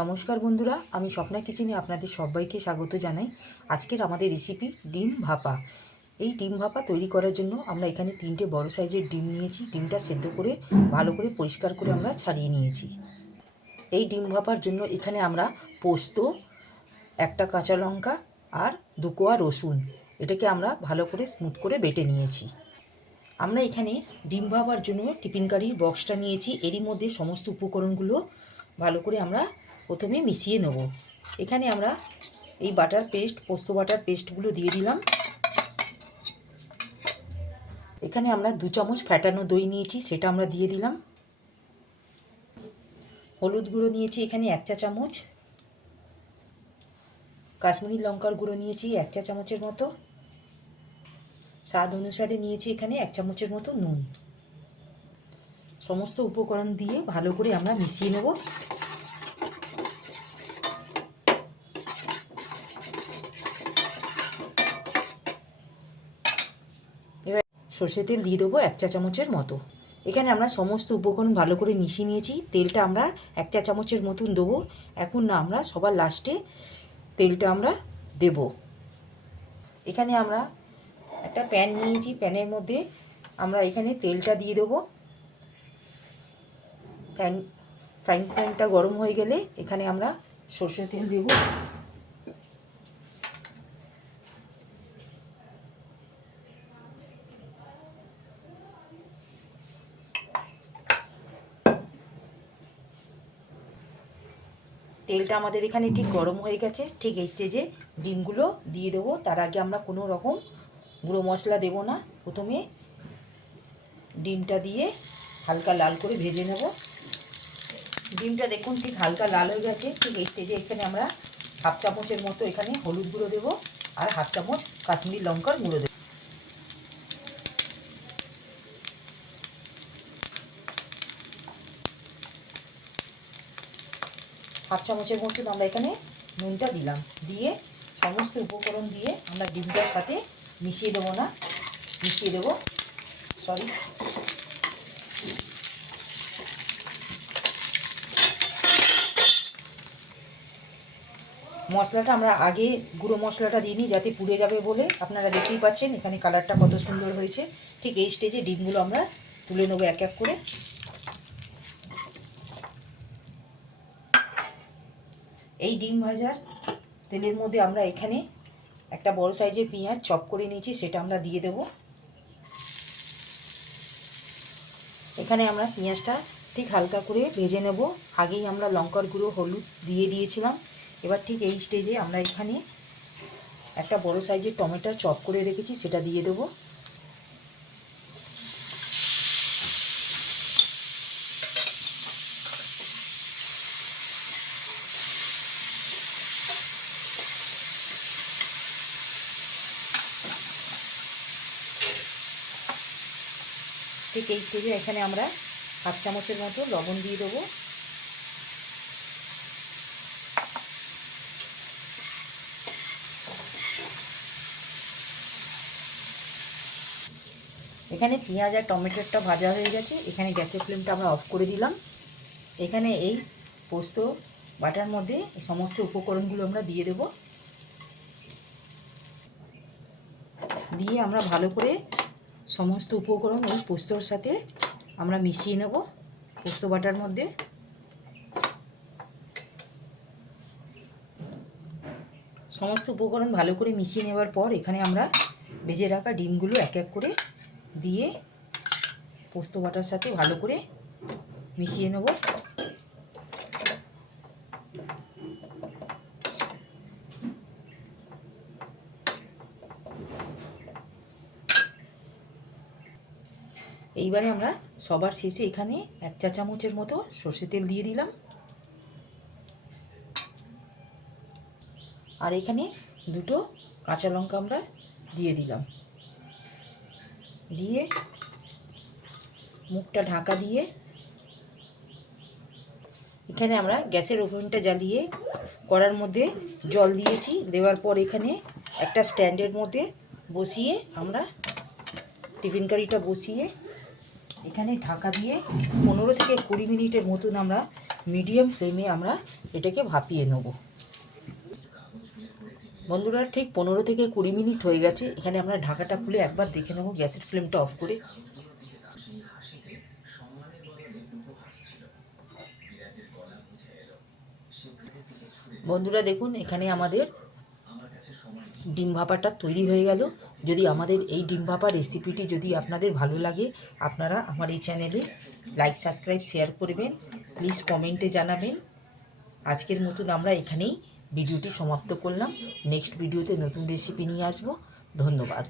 নমস্কার বন্ধুরা, আমি স্বপ্না কিচেনে আপনাদের সবাইকে স্বাগত জানাই। আজকের আমাদের রেসিপি ডিম ভাপা। এই ডিম ভাপা তৈরি করার জন্য আমরা এখানে 3টে বড় সাইজের ডিম নিয়েছি। ডিমটা সেদ্ধ করে ভালো করে পরিষ্কার করে আমরা ছাড়িয়ে নিয়েছি। এই ডিম ভাপার জন্য এখানে আমরা পোস্ত, একটা কাঁচা লঙ্কা আর 2 কোয়া রসুন, এটাকে আমরা ভালো করে স্মুথ করে বেটে নিয়েছি। আমরা এখানে ডিম ভাপার জন্য টিফিন কারির বক্সটা নিয়েছি। এরই মধ্যে সমস্ত উপকরণগুলো ভালো করে আমরা প্রথমে মিশিয়ে নেব। এখানে আমরা এই বাটার পেস্ট, পোস্ত বাটার পেস্টগুলো দিয়ে দিলাম। এখানে আমরা 2 চামচ ফ্যাটানো দই নিয়েছি, সেটা আমরা দিয়ে দিলাম। হলুদ গুঁড়ো নিয়েছি এখানে 1 চা চামচ। কাশ্মীরি লঙ্কার গুঁড়ো নিয়েছি 1 চা চামচের মতো। স্বাদ অনুসারে নিয়েছি এখানে 1 চামচের মতো নুন। সমস্ত উপকরণ দিয়ে ভালো করে আমরা মিশিয়ে নেব। এবার সর্ষের তেল দিয়ে দেবো 1 চা চামচের মতো। এখানে আমরা সমস্ত উপকরণ ভালো করে মিশিয়ে নিয়েছি। তেলটা আমরা 1 চা চামচের মতন দেবো। এখন না, আমরা সবার লাস্টে তেলটা আমরা দেব। এখানে আমরা একটা প্যান নিয়েছি, প্যানের মধ্যে আমরা এখানে তেলটা দিয়ে দেবো। ফ্রাইং প্যানটা গরম হয়ে গেলে এখানে আমরা সর্ষের তেল দেব। তেলটা আমাদের এখানে ঠিক গরম হয়ে গেছে। ঠিক এই স্টেজে ডিমগুলো দিয়ে দেবো। তার আগে আমরা কোনো রকম গুঁড়ো মশলা দেব না। প্রথমে ডিমটা দিয়ে হালকা লাল করে ভেজে নেব। ডিমটা দেখুন ঠিক হালকা লাল হয়ে গেছে। ঠিক এই স্টেজে এখানে আমরা 1/2 চামচের মতো এখানে হলুদ গুঁড়ো দেবো আর 1/2 চামচ কাশ্মীরি লঙ্কার গুঁড়ো দেবো। হাফ চামচের মতন আমরা এখানে নুনটা দিলাম। দিয়ে সমস্ত উপকরণ দিয়ে আমরা ডিমটার সাথে মিশিয়ে দেবো মশলাটা আমরা আগে গুঁড়ো মশলাটা দিইনি, যাতে পুড়ে যাবে বলে। আপনারা দেখতেই পাচ্ছেন এখানে কালারটা কত সুন্দর হয়েছে। ঠিক এই স্টেজে ডিমগুলো আমরা তুলে নেবো এক এক করে। এই ডিম ভাজার তেলের মধ্যে আমরা এখানে একটা বড় সাইজের পেঁয়াজ চপ করে নিয়েছি, সেটা আমরা দিয়ে দেব। এখানে আমরা পেঁয়াজটা ঠিক হালকা করে ভেজে নেব। আগেই আমরা লঙ্কার গুঁড়ো, হলুদ দিয়ে দিয়েছিলাম। এবার ঠিক এই স্টেজে আমরা এখানে একটা বড় সাইজের টমেটো চপ করে রেখেছি, সেটা দিয়ে দেব। ঠিক এই স্টেজে এখানে আমরা 1/2 চামচের মতো লবণ দিয়ে দেবো। এখানে পেঁয়াজ আর টমেটোটা ভাজা হয়ে গেছে। এখানে গ্যাসের ফ্লেমটা আমরা অফ করে দিলাম। এখানে এই পোস্ত বাটার মধ্যে সমস্ত উপকরণগুলো আমরা দিয়ে দেব। দিয়ে আমরা ভালো করে সমস্ত উপকরণ এই পোস্তর সাথে আমরা মিশিয়ে নেব পোস্ত বাটার মধ্যে। সমস্ত উপকরণ ভালো করে মিশিয়ে নেওয়ার পর এখানে আমরা ভেজে রাখা ডিমগুলো এক এক করে দিয়ে পোস্ত বাটার সাথে ভালো করে মিশিয়ে নেব। এইবারে আমরা সবার শেষে এখানে 1 চা চামচের মতো সর্ষের তেল দিয়ে দিলাম। আর এখানে 2টো কাঁচা লঙ্কা আমরা দিয়ে দিলাম। দিয়ে মুখটা ঢাকা দিয়ে এখানে আমরা গ্যাসের ওভেনটা জ্বালিয়ে কড়ার মধ্যে জল দিয়েছি। দেওয়ার পর এখানে একটা স্ট্যান্ডের মধ্যে বসিয়ে আমরা টিফিন কারিটা বসিয়ে এখানে ঢাকা দিয়ে 15 থেকে 20 মিনিটের মতন আমরা মিডিয়াম ফ্লেমে আমরা এটাকে ভাপিয়ে নেব। বন্ধুরা ঠিক 15 থেকে 20 মিনিট হয়ে গেছে। এখানে আমরা ঢাকাটা খুলে একবার দেখে নেব গ্যাসের ফ্লেমটা অফ করে। বন্ধুরা দেখুন এখানে আমাদের ডিম ভাপাটা তৈরি হয়ে গেল। যদি আমাদের এই ডিম ভাপা রেসিপিটি যদি আপনাদের ভালো লাগে, আপনারা আমার এই চ্যানেলে লাইক সাবস্ক্রাইব শেয়ার করবেন, প্লিজ কমেন্টে জানাবেন। আজকের মতন আমরা এখানেই ভিডিওটি সমাপ্ত করলাম। নেক্সট ভিডিওতে নতুন রেসিপি নিয়ে আসবো। ধন্যবাদ।